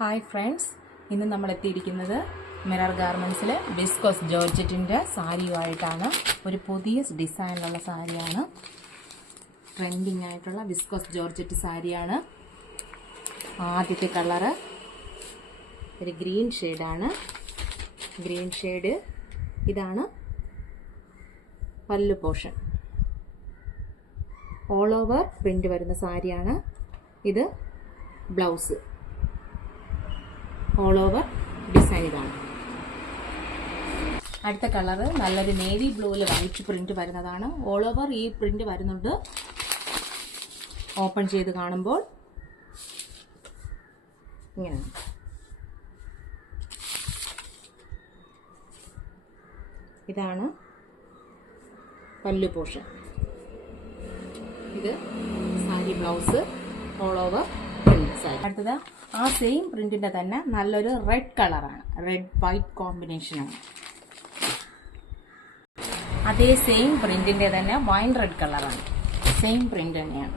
Hi friends, ഇന്ന് നമ്മൾ എത്തിയിരിക്കുന്നത് മിറർ ഗാർമെൻറ്റ്സിൽ വിസ്കോസ് ജോർജറ്റിൻ്റെ സാരിയുമായിട്ടാണ്. ഒരു പുതിയ ഡിസൈനിലുള്ള സാരിയാണ്, ട്രെൻഡിങ് ആയിട്ടുള്ള വിസ്കോസ് ജോർജറ്റ് സാരിയാണ്. ആദ്യത്തെ കളറ് ഒരു ഗ്രീൻ ഷെയ്ഡാണ്. ഗ്രീൻ ഷെയ്ഡ് ഇതാണ് പല്ലു പോർഷൻ. ഓൾ ഓവർ പ്രിൻ്റ് വരുന്ന സാരിയാണ്. ഇത് ബ്ലൗസ്, ഓൾ ഓവർ ഡിസൈൻ ഇതാണ്. അടുത്ത കളറ് നല്ലൊരു നേവി ബ്ലൂവിൽ വൈറ്റ് പ്രിന്റ് വരുന്നതാണ്. ഓൾ ഓവർ ഈ പ്രിന്റ് വരുന്നുണ്ട്. ഓപ്പൺ ചെയ്ത് കാണുമ്പോൾ ഇങ്ങനെയാണ്. ഇതാണ് പല്ലു പോർഷൻ. ഇത് sari blouse, all over print sari. അടുത്തത് ആ സെയിം പ്രിന്റിന്റെ തന്നെ നല്ലൊരു റെഡ് കളറാണ്, റെഡ് വൈറ്റ് കോമ്പിനേഷനാണ്. അതേ സെയിം പ്രിന്റിന്റെ തന്നെ വൈൻ റെഡ് കളറാണ്, സെയിം പ്രിന്റ് തന്നെയാണ്.